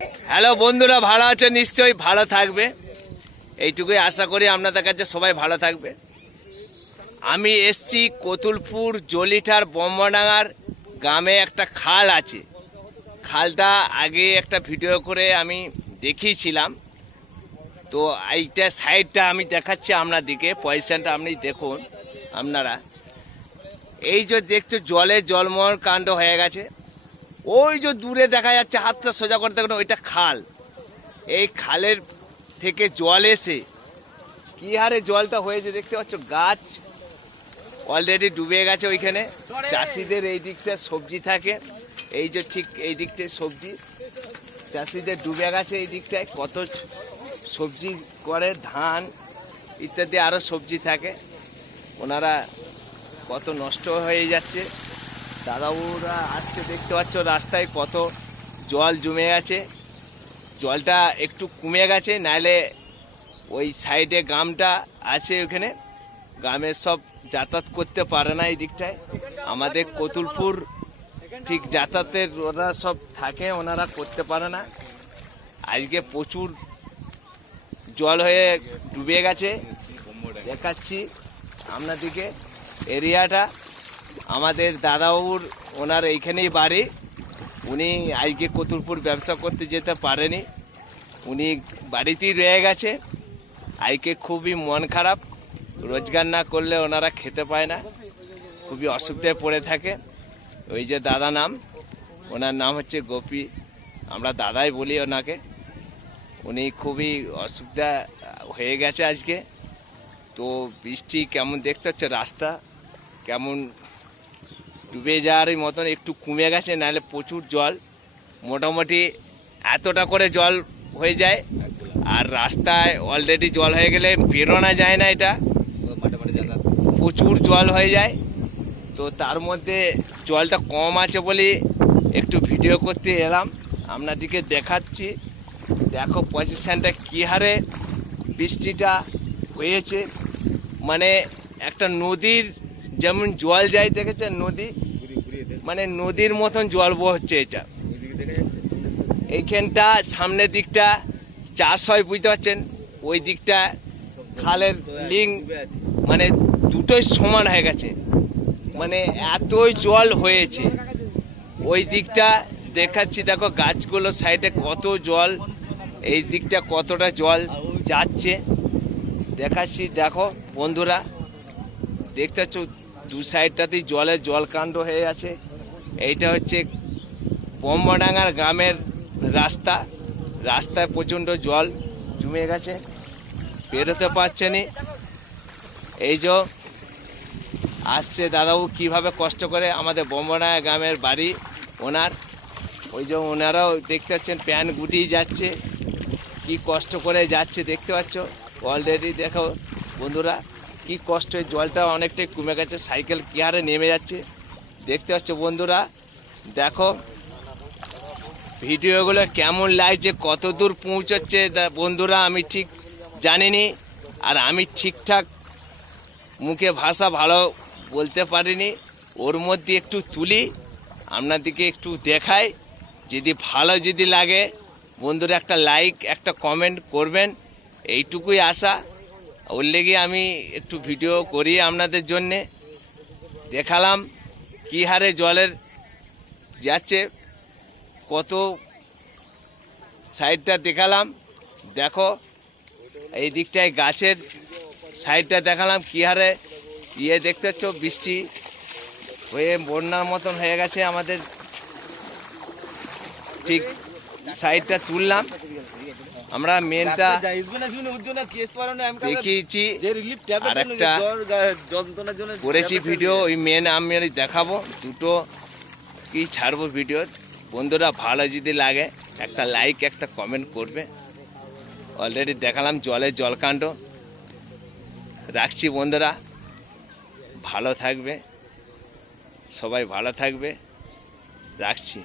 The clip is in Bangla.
হ্যালো বন্ধুরা, ভালো আছো? নিশ্চয়ই ভালো থাকবে, এইটুকুই আশা করি। আপনাদের কাছে সবাই ভালো থাকবে। আমি এসছি কতুলপুর জলিঠার বম্বডাঙ্গার গ্রামে। একটা খাল আছে, খালটা আগে একটা ভিডিও করে আমি দেখিয়েছিলাম। তো এইটা সাইডটা আমি দেখাচ্ছি আপনাদেরকে, পজিশনটা আপনি দেখুন। আপনারা এই যে দেখছো জলে জলমল কাণ্ড হয়ে গেছে। ওই যে দূরে দেখা যাচ্ছে, হাতটা সোজা করে দেখুন, ওইটা খাল। এই খালের থেকে জল এসে কি হারে জলটা হয়েছে দেখতে পাচ্ছ। গাছ অলরেডি ডুবে গেছে ওইখানে। চাষিদের এই দিকটা সবজি থাকে, এই যে ঠিক এই দিকটায় সবজি চাষিদের ডুবে গেছে। এই দিকটায় কত সবজি করে, ধান ইত্যাদি আরও সবজি থাকে, ওনারা কত নষ্ট হয়ে যাচ্ছে। দাদাবুরা আসছে, দেখতে পাচ্ছ রাস্তায় কত জল জমে গেছে। জলটা একটু কমে গেছে, নাইলে ওই সাইডে গ্রামটা আছে, ওখানে গ্রামের সব যাতায়াত করতে পারে না। এই দিকটায় আমাদের কতুলপুর ঠিক যাতায়াতের ওরা সব থাকে, ওনারা করতে পারে না। আজকে প্রচুর জল হয়ে ডুবে গেছে। দেখাচ্ছি আপনাদেরকে এরিয়াটা। আমাদের দাদাবাবুর ওনার এইখানেই বাড়ি। উনি আজকে কতুলপুর ব্যবসা করতে যেতে পারেনি, উনি বাড়িতেই রয়ে গেছে। আজকে খুবই মন খারাপ, রোজগার না করলে ওনারা খেতে পায় না, খুবই অসুবিধায় পড়ে থাকে। ওই যে দাদা নাম, ওনার নাম হচ্ছে গোপী, আমরা দাদাই বলি ওনাকে। উনি খুবই অসুবিধা হয়ে গেছে আজকে। তো বৃষ্টি কেমন দেখতে হচ্ছে, রাস্তা কেমন ডুবে যাওয়ার মতন একটু কমে গেছে, নাহলে প্রচুর জল। মোটামুটি এতটা করে জল হয়ে যায়, আর রাস্তায় অলরেডি জল হয়ে গেলে বেরোনো যায় না, এটা প্রচুর জল হয়ে যায়। তো তার মধ্যে জলটা কম আছে বলে একটু ভিডিও করতে এলাম, আপনাদেরকে দেখাচ্ছি। দেখো পজিশনটা কী হারে বৃষ্টিটা হয়েছে, মানে একটা নদীর যেমন জল যায়, দেখেছেন নদী, মানে নদীর মতন জল বহচ্ছে। এটা এইখানটা সামনের দিকটা চাষ হয়, বুঝতে পারছেন। ওই দিকটা খালের লিঙ্ক, মানে দুটোই সমান হয়ে গেছে, মানে এতই জল হয়েছে। ওই দিকটা দেখাচ্ছি, দেখো গাছগুলো সাইডে কত জল, এই দিকটা কতটা জল যাচ্ছে দেখাচ্ছি। দেখো বন্ধুরা, দেখতে পাচ্ছ দু সাইডটাতেই জলের জলকাণ্ড হয়ে আছে। এইটা হচ্ছে বম্বডাঙ্গার গ্রামের রাস্তা, রাস্তায় প্রচণ্ড জল জমে গেছে, বেরোতে পারছে না। এই যে আসছে দাদাবু কীভাবে কষ্ট করে, আমাদের বম্বডাঙ্গা গ্রামের বাড়ি ওনার। ওই যে ওনারাও দেখতে পাচ্ছেন প্যান্ট গুটিয়ে যাচ্ছে, কি কষ্ট করে যাচ্ছে দেখতে পাচ্ছ। অলরেডি দেখো বন্ধুরা কি কষ্ট, জলটা অনেকটাই কমে গেছে, সাইকেল কি হারে নেমে যাচ্ছে দেখতে পাচ্ছ বন্ধুরা। দেখো ভিডিওগুলো কেমন লাগছে, কত দূর পৌঁছচ্ছে বন্ধুরা আমি ঠিক জানিনি, আর আমি ঠিকঠাক মুখে ভাষা ভালো বলতে পারিনি। ওর মধ্যে একটু তুলি আপনাদেরকে, একটু দেখাই। যদি ভালো যদি লাগে বন্ধুরা একটা লাইক একটা কমেন্ট করবেন, এইটুকুই আশা। ওর লেগে আমি একটু ভিডিও করি আপনাদের জন্যে। দেখালাম কী হারে জলের যাচ্ছে, কত সাইডটা দেখালাম। দেখো এই দিকটায় গাছের সাইডটা দেখালাম, কী হারে দেখতে পাচ্ছ বৃষ্টি হয়ে বন্যার মতন হয়ে গেছে। আমাদের ঠিক সাইডটা তুললাম, আমরা মেনটা দেখিয়েছি, আর একটা করেছি ভিডিও, ওই মেন আমি দেখাবো। দুটো কি ছাড়বো ভিডিও। বন্ধুরা ভালো যদি লাগে একটা লাইক একটা কমেন্ট করবে। অলরেডি দেখালাম জলের জলকাণ্ড। রাখছি বন্ধুরা, ভালো থাকবে, সবাই ভালো থাকবে, রাখছি।